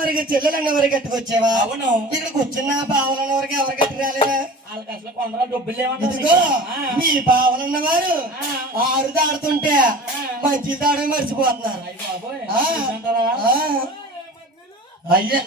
వరకు చెల్లెలన్న వరకు గట్టుకొచ్చేవా అవును. ఇక్కడ కూర్చున్న బావలన్న వరకు ఎవరు గట్టి రాలేదా? వాళ్ళకి అసలు కొండరా డబ్బులు ఇదిగో ఏమంటారు మీ బావలన్న వారు. ఆరు దాడుతుంటే మంచి దాడు మర్చిపోతున్నారు. అయ్యా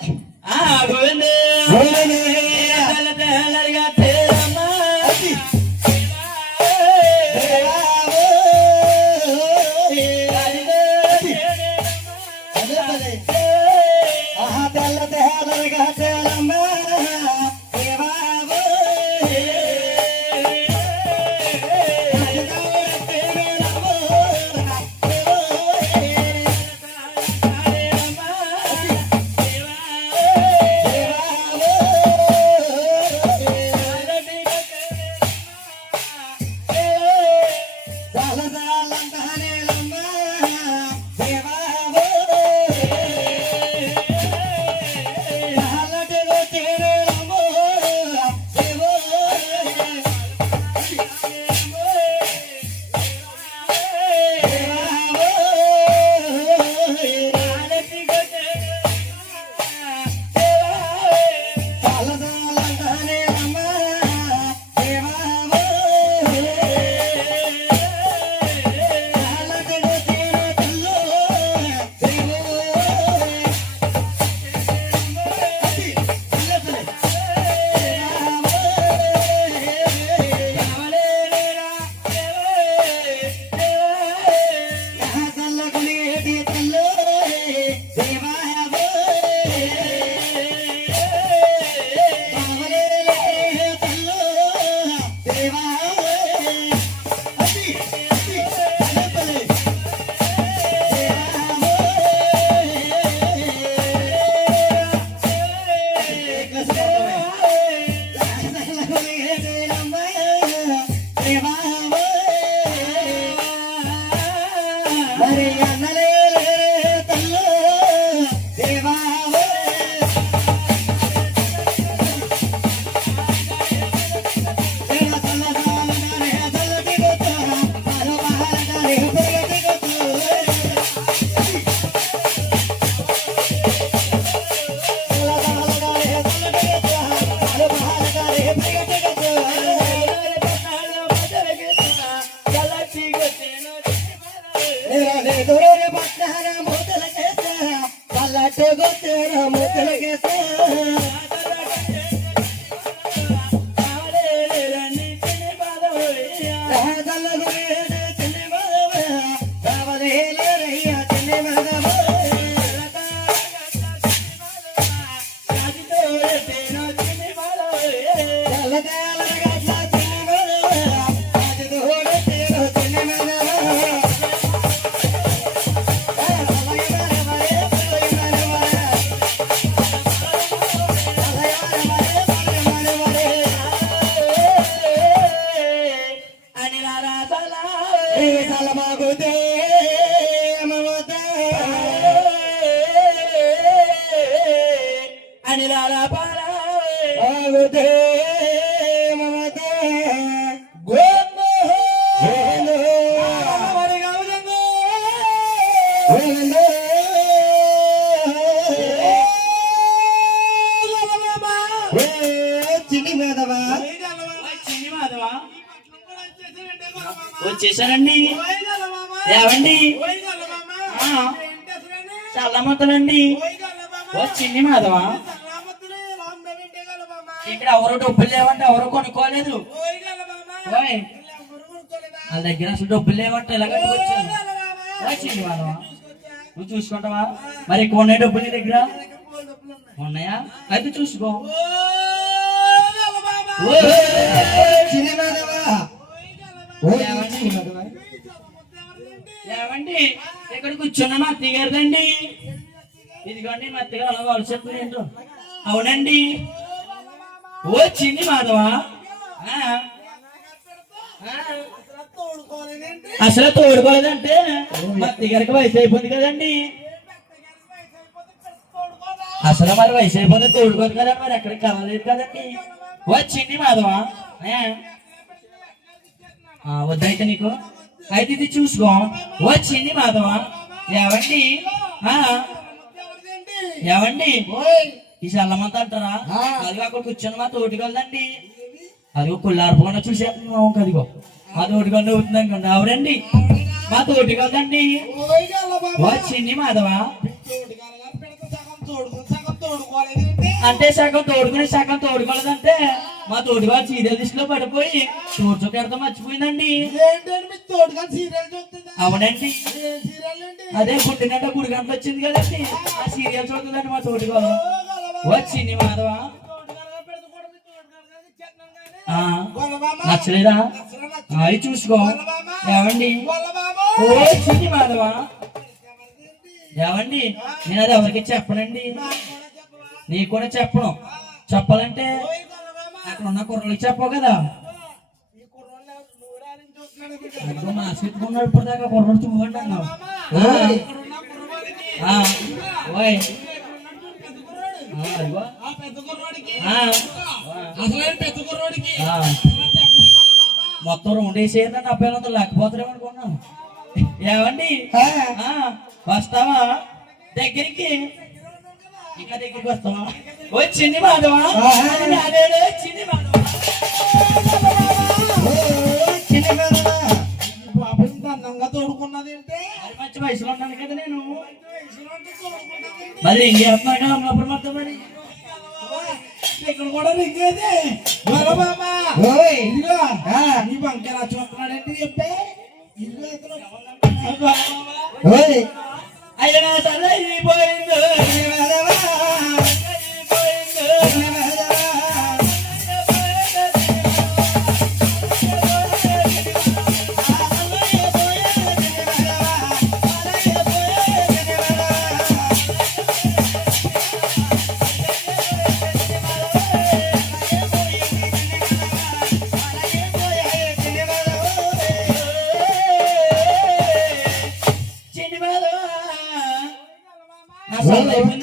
मला गोतेर मत लगे అని రాలా పాలా మరి గౌరంగో చిన్ని మాధవా వచ్చేసారండి ఏవండి చల్లమతలండి చిన్ని మాధవా? ఇక్కడ ఎవరు డబ్బులు లేవంటే ఎవరు కొనుక్కోలేదు. వాళ్ళ దగ్గర అసలు డబ్బులు లేవంటే ఎలా నువ్వు చూసుకుంటావా? మరి ఎక్కువ ఉన్నాయి డబ్బులు నీ దగ్గర? ఉన్నాయా? అయితే చూసుకో. ఏమండి ఇక్కడ కూర్చున్న మా అత్తయ్య గారిదండి. ఇదిగోండి మా అత్తగారు అలా వాళ్ళు ఏంటో అవునండి. ఓ చిన్ని మాధవా అసలు తోడుకోలేదంటే? మత్తి గారికి వయసు అయిపోయింది కదండి. అసలు మరి వయసు అయిపోతే తోడుకోదు కదండి మరి ఎక్కడికి కలలేదు కదండి. వచ్చింది చిన్ని మాధవా? ఆ. వద్దయితే నీకు. అయితే ఇది చూసుకో. వచ్చింది మాధవ? ఏవండి? ఆ, ఏవండి? ఈ చల్లమంతా అంటారా? అది అక్కడ కూర్చొని మా కలదండి అదిగో కుళ్ళార్పకుండా చూసేస్తున్నాం అదిగో మా తోటి కళ్ళు అవుతుంది అనుకోండి. ఎవరండి మా తోటి కలదండి వచ్చింది మాధవ. అంటే సగం తోడుకుని సగం తోడుకోలేదంటే మా తోడుగా సీరియల్ లిస్ట్లో పడిపోయి చూడ్చో పెడతా మర్చిపోయిందండి. అవునండి. అదే పుట్టినట్టు గుడి గంట వచ్చింది కదండి. ఆ సీరియల్ చూస్తుందండి మా తోడుగా వచ్చింది మాధవ. ఆ, నచ్చలేదా? అవి చూసుకో. ఏమండి? వచ్చింది మాధవ. ఏమండి? నేను అది ఎవరికి చెప్పనండి? నీకు కూడా చెప్పను. చెప్పాలంటే అక్కడ ఉన్న కుర్రలకి చెప్పవు కదా. అదిగో మాస్క్ ఎత్తుకున్నాడు దాకా కుర్రలు చూడండి అన్నావు. ఆ, అదిగో. మొత్తం రెండు వేసేయండి నా పిల్లలతో లేకపోతారేమో అనుకున్నాను ఏమండి? ఆ, వస్తావా? దగ్గరికి. ఇంకా దగ్గరికి వస్తావా? వచ్చింది మాధవా? అదే వచ్చింది మాధవా? తోడుకున్నది మరి మంచి వయసులో ఉన్నాను కదా నేను. మరి కదా అన్నప్పుడు మామ ఓయ్ ఇదిగో. నీ బంకెలా చూస్తున్నాడంటే చెప్పే? ఇల్లు ఓయ్ అయినా సరే నా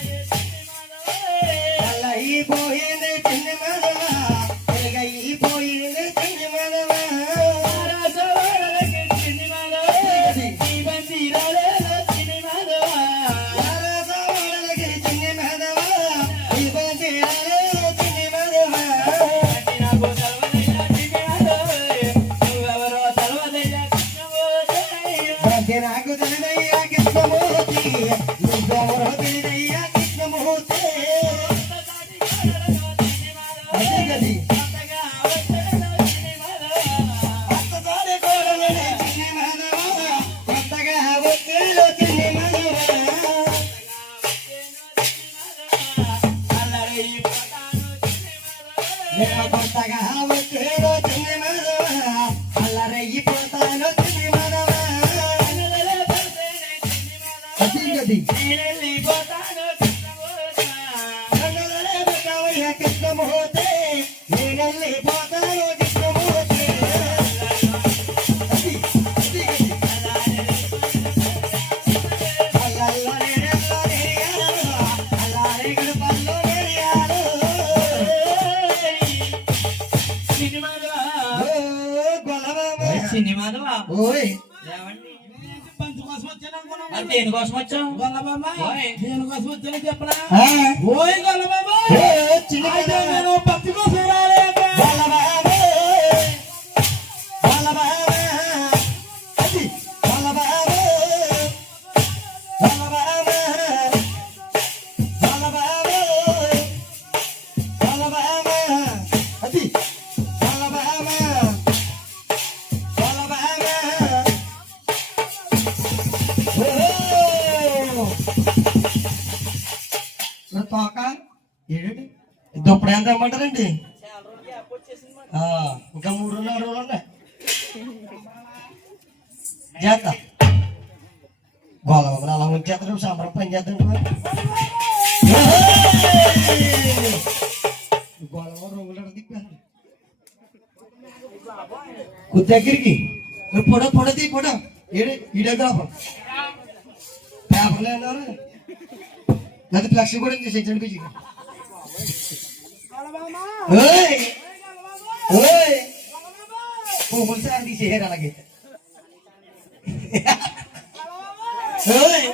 boy in the అల్లరయ్యిపోతాను మరి దేనికోసం వచ్చావు? ఓయ్. దేనికోసం వచ్చానో చెప్పనా? ఆ, ఓయ్ గొల్లబాబా. నేను పత్తి కోసం తోక? ఏడు దుప్పుడు ఎంత ఇమ్మంటారండి ఇంకా మూడు రోజులు ఆరు రోజులు ఉన్నాయి. చేద్దాం గోళం అలా ఉంచేద్దాం సంబరం పని చేద్దాం గోళం రంగులు తిప్పాను కొద్ది దగ్గరికి. పొడ పొడ తీ పొడ ఈడే ఈడే ఏడు आपला येणार नाही तर लक्ष पडेल ते शेचण पिची होय होय कोमलचा अर्धी चेहरा लागेल होय